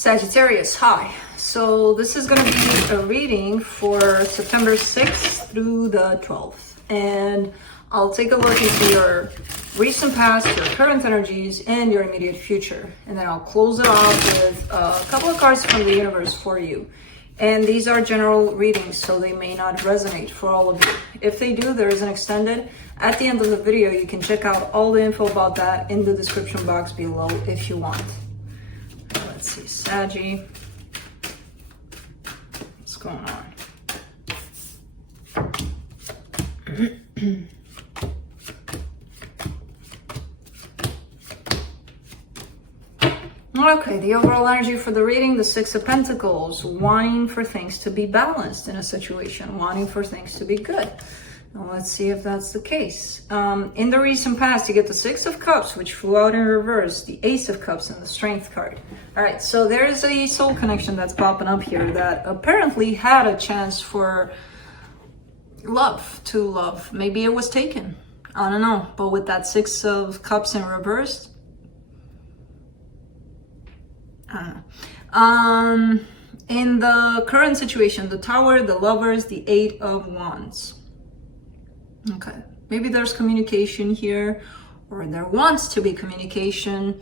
Sagittarius, hi. So this is going to be a reading for September 6th through the 12th. And I'll take a look into your recent past, your current energies, and your immediate future. And then I'll close it off with a couple of cards from the universe for you. And these are general readings, so they may not resonate for all of you. If they do, there is an extended. At the end of the video, you can check out all the info about that in the description box below if you want. Let's see, Saggy. What's going on? Okay, the overall energy for the reading, the Six of Pentacles, wanting for things to be balanced in a situation, wanting for things to be good. Now let's see if that's the case. In the recent past, you get the Six of Cups, which flew out in reverse, the Ace of Cups, and the Strength card. All right, so there's a soul connection that's popping up here that apparently had a chance for love, to love. Maybe it was taken. I don't know. But with that Six of Cups in reverse, I don't know. In the current situation, the Tower, the Lovers, the Eight of Wands. Okay, maybe there's communication here, or there wants to be communication.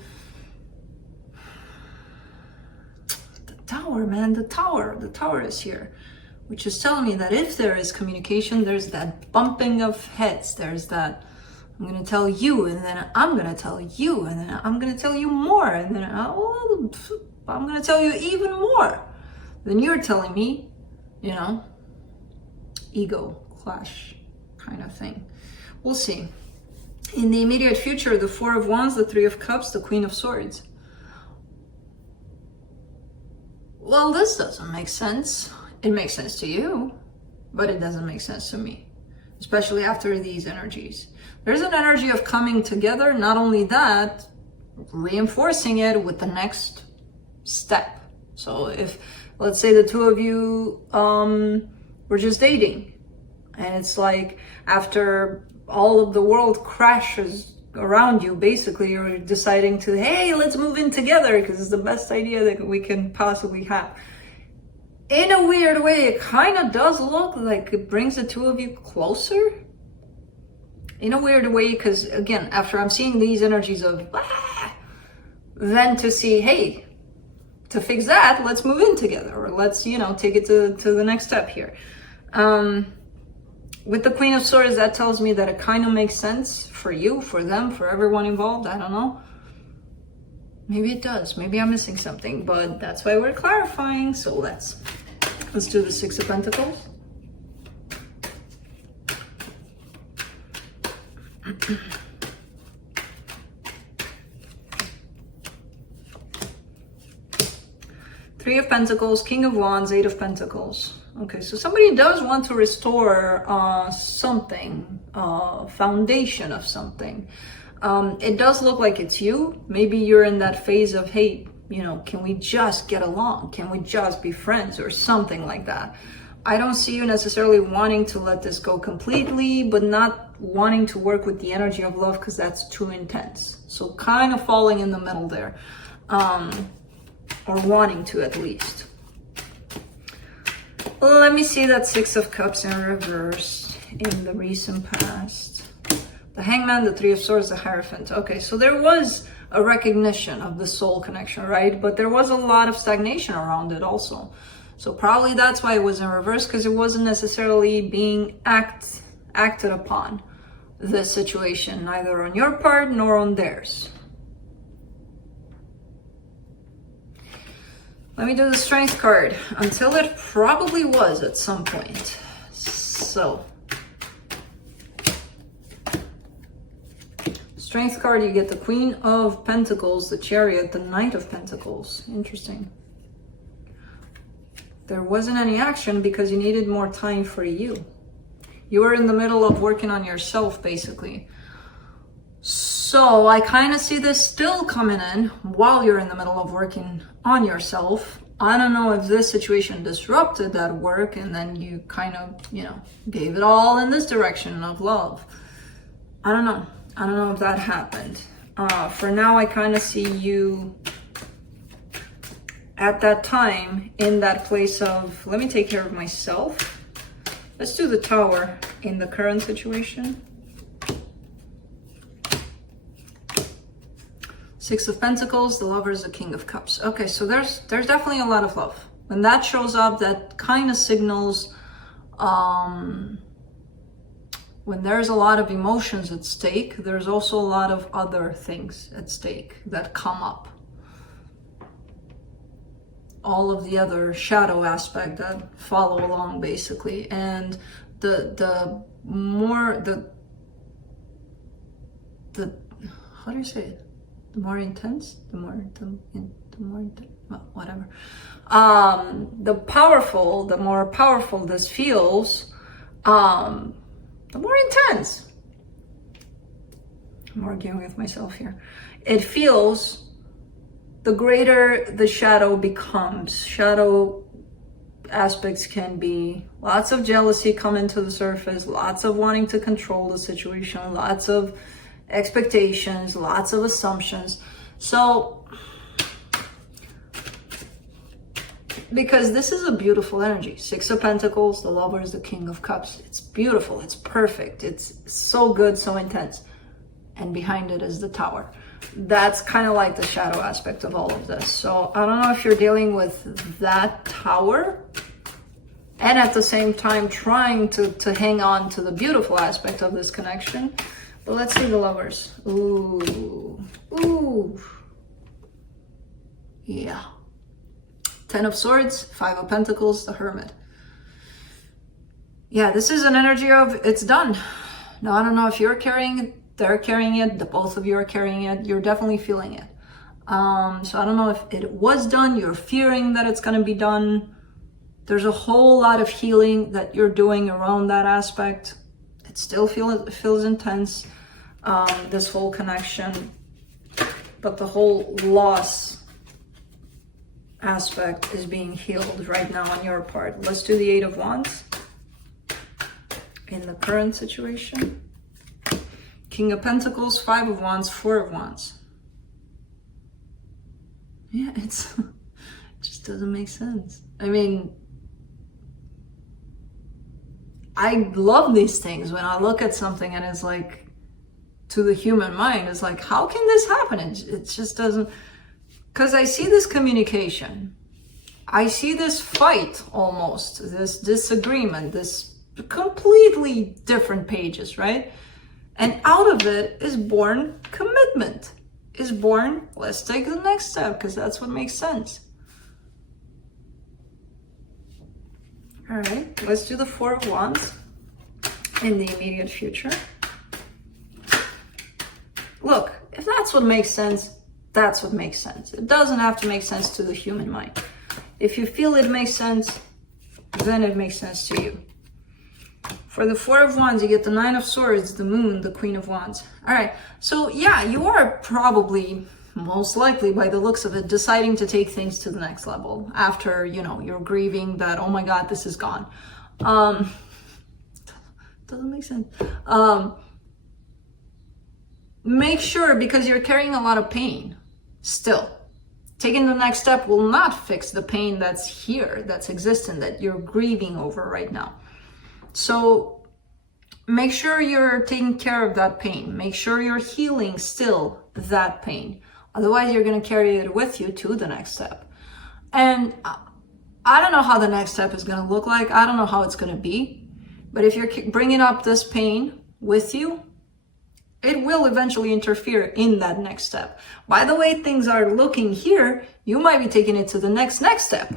The Tower, man, the Tower is here, which is telling me that if there is communication, there's that bumping of heads. There's that, I'm going to tell you, and then I'm going to tell you, and then I'm going to tell you more, and then I'm going to tell you even more than you're telling me, you know, ego clash kind of thing. We'll see. In the immediate future, the Four of Wands, the Three of Cups, the Queen of Swords. Well, this doesn't make sense. It makes sense to you, but it doesn't make sense to me, especially after these energies. There's an energy of coming together. Not only that, reinforcing it with the next step. So if, let's say, the two of you were just dating, and it's like after all of the world crashes around you, basically you're deciding to, hey, let's move in together because it's the best idea that we can possibly have. In a weird way, it kind of does look like it brings the two of you closer. In a weird way, because again, after I'm seeing these energies of, then to see, hey, to fix that, let's move in together, or let's, you know, take it to the next step here. With the Queen of Swords, that tells me that it kind of makes sense for you, for them, for everyone involved. I don't know. Maybe it does. Maybe I'm missing something, but that's why we're clarifying. So let's do the Six of Pentacles. Three of Pentacles, King of Wands, Eight of Pentacles. Okay, so somebody does want to restore something, foundation of something. It does look like it's you. Maybe you're in that phase of, hey, you know, can we just get along? Can we just be friends or something like that? I don't see you necessarily wanting to let this go completely, but not wanting to work with the energy of love because that's too intense. So kind of falling in the middle there, or wanting to at least. Let me see that Six of Cups in reverse in the recent past. The Hangman, the Three of Swords, the Hierophant. Okay, so there was a recognition of the soul connection, right? But there was a lot of stagnation around it also. So probably that's why it was in reverse, because it wasn't necessarily being acted upon, this situation, neither on your part nor on theirs. Let me do the Strength card, until it probably was at some point. So, Strength card, you get the Queen of Pentacles, the Chariot, the Knight of Pentacles. Interesting. There wasn't any action because you needed more time for you. You were in the middle of working on yourself, basically. So I kind of see this still coming in while you're in the middle of working on yourself. I don't know if this situation disrupted that work and then you kind of, you know, gave it all in this direction of love. I don't know. I don't know if that happened. For now, I kind of see you at that time in that place of, let me take care of myself. Let's do the Tower in the current situation. Six of Pentacles, the Lovers, the King of Cups. Okay, so there's definitely a lot of love. When that shows up, that kind of signals when there's a lot of emotions at stake, there's also a lot of other things at stake that come up. All of the other shadow aspect that follow along, basically. And the more the how do you say it? The more intense, the more intense, well, whatever. The more powerful this feels, the more intense. I'm arguing with myself here. It feels, the greater the shadow becomes. Shadow aspects can be lots of jealousy coming to the surface, lots of wanting to control the situation, lots of expectations, lots of assumptions. So, because this is a beautiful energy. Six of Pentacles, the Lovers, the King of Cups. It's beautiful, it's perfect, it's so good, so intense. And behind it is the Tower. That's kind of like the shadow aspect of all of this. So I don't know if you're dealing with that Tower and at the same time trying to hang on to the beautiful aspect of this connection. But let's see the Lovers. Ooh, ooh. Yeah. Ten of Swords, Five of Pentacles, the Hermit. Yeah, this is an energy of it's done. Now, I don't know if you're carrying it, they're carrying it, the both of you are carrying it. You're definitely feeling it. So I don't know if it was done. You're fearing that it's going to be done. There's a whole lot of healing that you're doing around that aspect. It still feels intense, this whole connection. But the whole loss aspect is being healed right now on your part. Let's do the Eight of Wands in the current situation. King of Pentacles, Five of Wands, Four of Wands. Yeah, it just doesn't make sense. I mean, I love these things when I look at something and it's like, to the human mind, it's like, how can this happen? It just doesn't. Because I see this communication, I see this fight almost, this disagreement, this completely different pages, right? And out of it is born commitment, is born, let's take the next step, because that's what makes sense. All right, let's do the Four of Wands in the immediate future. Look, if that's what makes sense, that's what makes sense. It doesn't have to make sense to the human mind. If you feel it makes sense, then it makes sense to you. For the Four of Wands, you get the Nine of Swords, the Moon, the Queen of Wands. All right, so yeah, you are probably, most likely by the looks of it, deciding to take things to the next level after, you know, you're grieving that, oh my God, this is gone. Doesn't make sense. Make sure, because you're carrying a lot of pain still. Taking the next step will not fix the pain that's here, that's existent, that you're grieving over right now. So make sure you're taking care of that pain. Make sure you're healing still that pain. Otherwise, you're going to carry it with you to the next step. And I don't know how the next step is going to look like. I don't know how it's going to be. But if you're bringing up this pain with you, it will eventually interfere in that next step. By the way things are looking here, you might be taking it to the next step.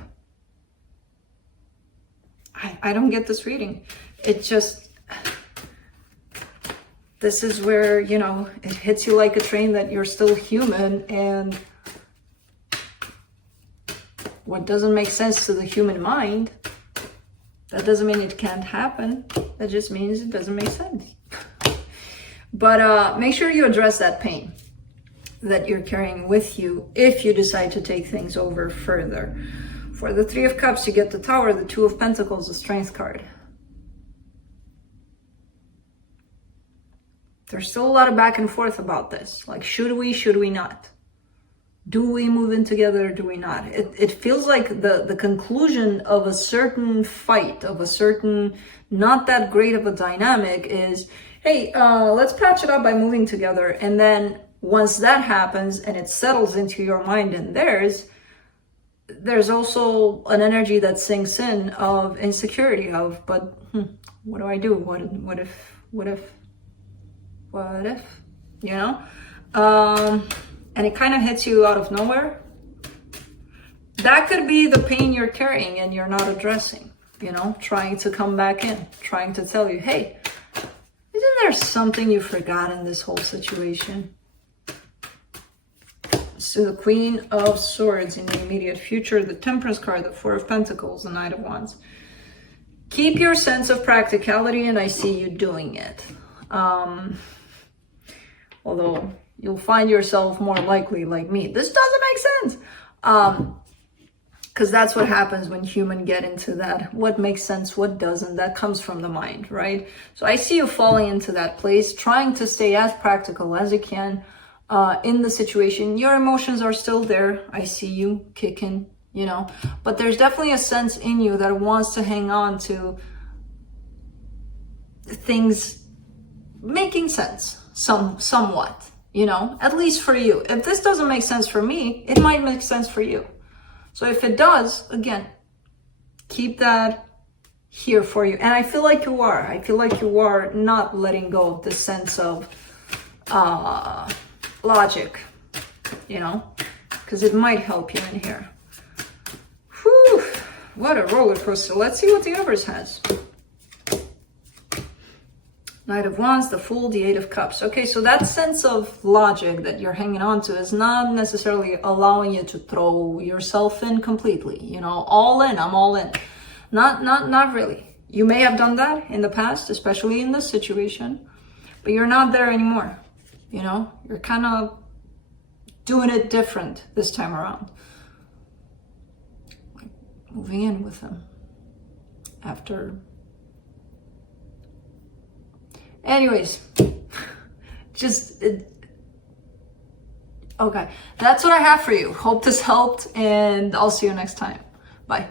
I don't get this reading. It just, this is where, you know, it hits you like a train that you're still human, and what doesn't make sense to the human mind, that doesn't mean it can't happen. That just means it doesn't make sense. But make sure you address that pain that you're carrying with you if you decide to take things over further. For the Three of Cups, you get the Tower, the Two of Pentacles, the Strength card. There's still a lot of back and forth about this. Like, should we not? Do we move in together? Do we not? It feels like the conclusion of a certain fight, of a certain not that great of a dynamic is, hey, let's patch it up by moving together. And then once that happens and it settles into your mind and theirs, there's also an energy that sinks in of insecurity of, but what do I do? What if, you know? And it kind of hits you out of nowhere. That could be the pain you're carrying and you're not addressing, you know, trying to come back in, trying to tell you, hey, isn't there something you forgot in this whole situation? So the Queen of Swords in the immediate future, the Temperance card, the Four of Pentacles, the Knight of Wands. Keep your sense of practicality, and I see you doing it. Although you'll find yourself more likely like me. This doesn't make sense. Because that's what happens when humans get into that. What makes sense, what doesn't, that comes from the mind, right? So I see you falling into that place, trying to stay as practical as you can in the situation. Your emotions are still there. I see you kicking, you know, but there's definitely a sense in you that wants to hang on to things making sense somewhat, you know, at least for you. If this doesn't make sense for me, it might make sense for you. So if it does, again, keep that here for you. And I feel like you are. I feel like you are not letting go of the sense of logic, you know, because it might help you in here. Whew, what a roller coaster. Let's see what the Empress has. Knight of Wands, the Fool, the Eight of Cups. Okay, so that sense of logic that you're hanging on to is not necessarily allowing you to throw yourself in completely, you know, all in, I'm all in. Not really. You may have done that in the past, especially in this situation, but you're not there anymore. You know, you're kind of doing it different this time around. Like moving in with them after. Anyways, okay, that's what I have for you. Hope this helped, and I'll see you next time. Bye.